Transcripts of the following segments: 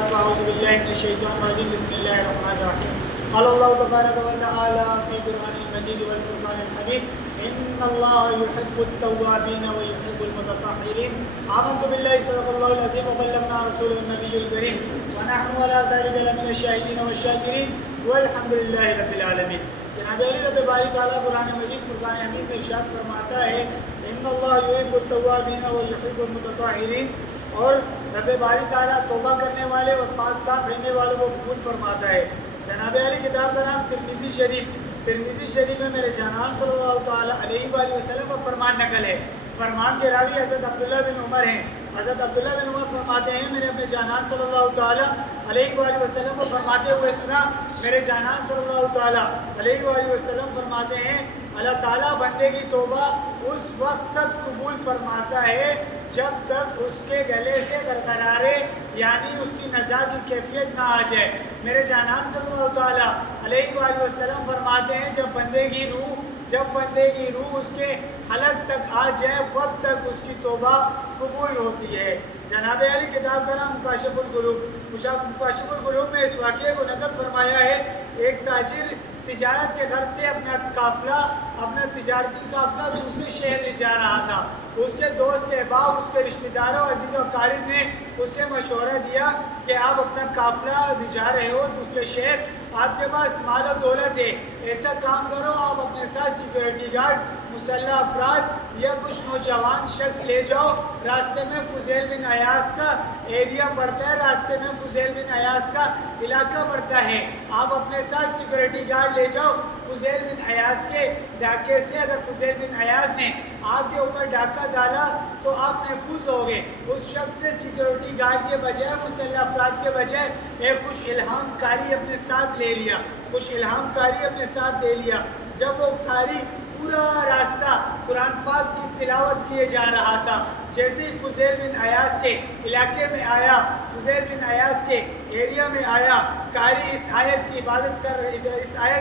أعوذ بالله من الشيطان الرجيم بسم الله الرحمن الرحيم قال الله تبارك وتعالى في قرآن المجيد والفرقان الحميد إن الله يحب التوابين ويحب المتطهرين آمنت بالله صدق الله العظيم وبلغنا رسوله النبي الكريم ونحن على ذلك لمن الشاهدين والشاكرين والحمد لله رب العالمين. جناب علی رب باری تعالیٰ قرآن مجید فرقان حمید میں ارشاد فرماتا ہے ان اللہ یحب التوابین ویحب المتطہرین، اور رب باری تعالیٰ توبہ کرنے والے اور پاک صاف رہنے والوں کو قبول فرماتا ہے. جناب علی کتاب کا نام ترمذی شریف میں میرے جانان صلی اللہ تعالیٰ علیہ وآلہ وسلم کا فرمان نقل ہے. فرمان کے راوی حضرت عبداللہ بن عمر ہیں. حضرت عبداللہ بن عمر فرماتے ہیں میں نے اپنے جانان صلی اللہ تعالیٰ علیہ وآلہ وسلم کو فرماتے ہوئے سنا. میرے جانان صلی اللہ تعالیٰ علیہ وآلہ وسلم فرماتے ہیں اللہ تعالیٰ بندے کی توبہ اس وقت تک قبول فرماتا ہے جب تک اس کے گلے سے غرغرارے یعنی اس کی نزا کی کیفیت نہ آ جائے. میرے جانان صلی اللہ تعالیٰ علیہ وآلہ وسلم فرماتے ہیں جب بندے کی روح اس کے حلق تک آ جائے وقت تک اس کی توبہ قبول ہوتی ہے. جناب علی کتاب کا نام مکاشف القلوب میں اس واقعے کو نقل فرمایا ہے. ایک تاجر تجارت کے غرض سے اپنا تجارتی قافلہ دوسرے شہر لے جا رہا تھا. اس کے دوست احباب اس کے رشتہ داروں عزیز و اقارب نے اس سے مشورہ دیا کہ آپ اپنا قافلہ لے جا رہے ہو دوسرے شہر، آپ کے پاس مال و دولت ہے، ایسا کام کرو آپ اپنے ساتھ سیکورٹی گارڈ، مسلح افراد یا کچھ نوجوان شخص لے جاؤ. راستے میں فضیل بن عیاض کا ایریا پڑتا ہے، راستے میں فضیل بن عیاض کا علاقہ پڑتا ہے. آپ اپنے ساتھ سیکورٹی گارڈ لے جاؤ. فضیل بن عیاض کے ڈاکے سے اگر فضیل بن عیاض نے آپ کے اوپر ڈاکہ ڈالا تو آپ محفوظ ہوگے. اس شخص نے سیکورٹی گارڈ کے بجائے مسلح افراد کے بجائے ایک خوش الہام کاری اپنے ساتھ لے لیا. جب وہ قاری پورا راستہ قرآن پاک کی تلاوت کیے جا رہا تھا، جیسے ہی فضیل بن عیاض کے علاقے میں آیا، فضیل بن عیاض کے ایریا میں آیا، قاری اس آیت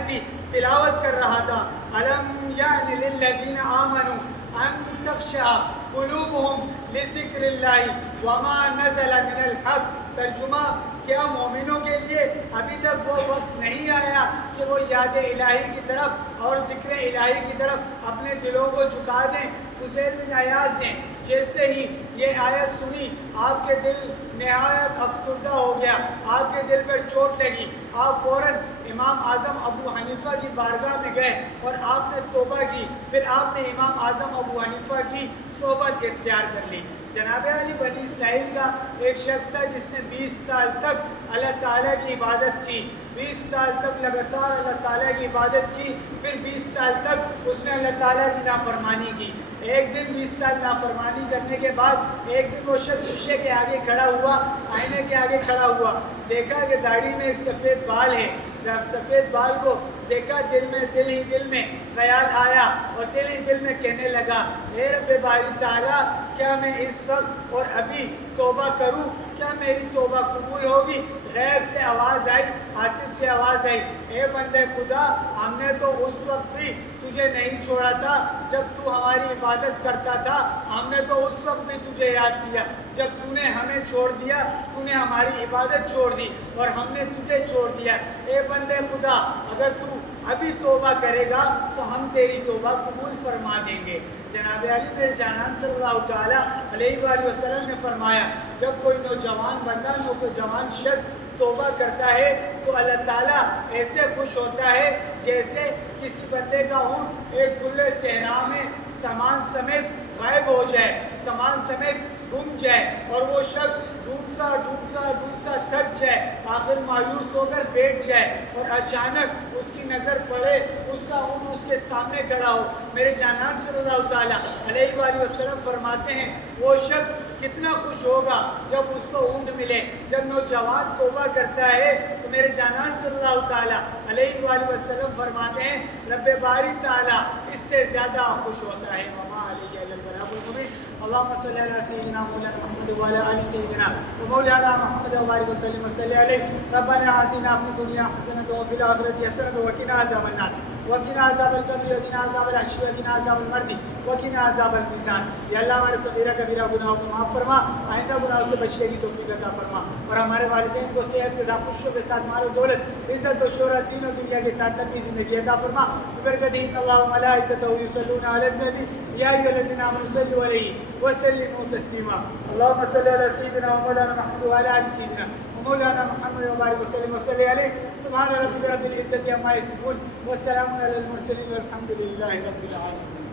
کی تلاوت کر رہا تھا. الم یعن للذین آمنوا ان تخشع قلوبهم لذکر اللہ وما نزل من الحق. ترجمہ، کیا مومنوں کے لیے ابھی تک وہ وقت نہیں آیا کہ وہ یاد الہی کی طرف اور ذکر الہی کی طرف اپنے دلوں کو جھکا دیں؟ فضیل بن عیاض نے جیسے ہی یہ آیت سنی آپ کے دل نہایت افسردہ ہو گیا، آپ کے دل پر چوٹ لگی. آپ فوراً امام اعظم ابو حنیفہ کی بارگاہ میں گئے اور آپ نے توبہ کی. پھر آپ نے امام اعظم ابو حنیفہ کی صحبت اختیار کر لی. جناب علی بنی اسرائیل کا ایک شخص تھا جس نے 20 سال تک اللہ تعالیٰ کی عبادت کی، 20 سال تک لگاتار اللہ تعالیٰ کی عبادت کی. پھر 20 سال تک اس نے اللہ تعالیٰ کی نافرمانی کی. ایک دن 20 سال نافرمانی کرنے کے بعد ایک دن وہ شخص شیشے کے آگے کھڑا ہوا، آئینے کے آگے کھڑا ہوا، دیکھا کہ داڑھی میں ایک سفید بال ہے. جب سفید بال کو دیکھا دل ہی دل میں خیال آیا اور دل ہی دل میں کہنے لگا اے رب باری تعالیٰ، کیا میں اس وقت اور ابھی توبہ کروں؟ کیا میری توبہ قبول ہوگی؟ غیب سے آواز آئی، عاطف سے آواز آئی، اے بندے خدا، ہم نے تو اس وقت بھی تجھے نہیں چھوڑا تھا جب تو ہماری عبادت کرتا تھا. ہم نے تو اس وقت بھی تجھے یاد کیا. جب تو نے ہمیں چھوڑ دیا، تو نے ہماری عبادت چھوڑ دی اور ہم نے تجھے چھوڑ دیا. اے بندے خدا، اگر تو ابھی توبہ کرے گا تو ہم تیری توبہ قبول فرما دیں گے. جناب علی میرے جانان صلی اللہ تعالیٰ علیہ وآلہ وسلم نے فرمایا جب کوئی نوجوان بندہ، نوجوان شخص توبہ کرتا ہے تو اللہ تعالیٰ ایسے خوش ہوتا ہے جیسے کسی بندے کا اونٹ ایک کھلے صحرا میں سامان سمیت غائب ہو جائے، سامان سمیت گم جائے اور وہ شخص ڈوبتا تھک جائے، آخر مایوس ہو کر بیٹھ جائے اور اچانک اس کی نظر پڑے اس کا اونٹ اس کے سامنے کھڑا ہو. میرے جانان صلی اللہ تعالیٰ علیہ وآلہ وسلم فرماتے ہیں وہ شخص کتنا خوش ہوگا جب اس کو اونٹ ملے. جب نوجوان توبہ کرتا ہے تو میرے جانان صلی اللہ تعالیٰ علیہ وآلہ وسلم فرماتے ہیں رب باری تعالیٰ اس سے زیادہ خوش ہوتا ہے. وما علیہ البلاغ المبین. اللهم صل على سيدنا مولانا محمد وعلى ال سيدنا ومولانا محمد وبارك وسلم وصل عليه. ربنا آتنا في الدنيا حسنة وفي الآخرة حسنة وقنا عذاب النار وقنا عذاب القبر وقنا عذاب الحشر وقنا عذاب المرد وقنا عذاب الميزان. یا اللہ ہمارے صغیرہ کبیرہ گناہوں کو معاف فرما، آئندہ گناہوں سے بچنے کی توفیق عطا فرما، اور ہمارے والدین کو صحت کے ساتھ، خوشیوں کے ساتھ، مال و دولت، عزت و شہرت، دین و دنیا کے ساتھ لمبی زندگی عطا فرما. ببرکتہ ان اللہ وملائکتہ یصلون علی النبی یا ایھا الذین آمنوا صلوا علیہ وسلموا تسلیما. اللهم صل على سيدنا ومولانا محمد وعلى ال سيدنا ومولانا محمد وبارك وسلم وصل عليه. سبحان ربك رب العزة عما يصفون والسلام على المرسلين والحمد لله رب العالمين.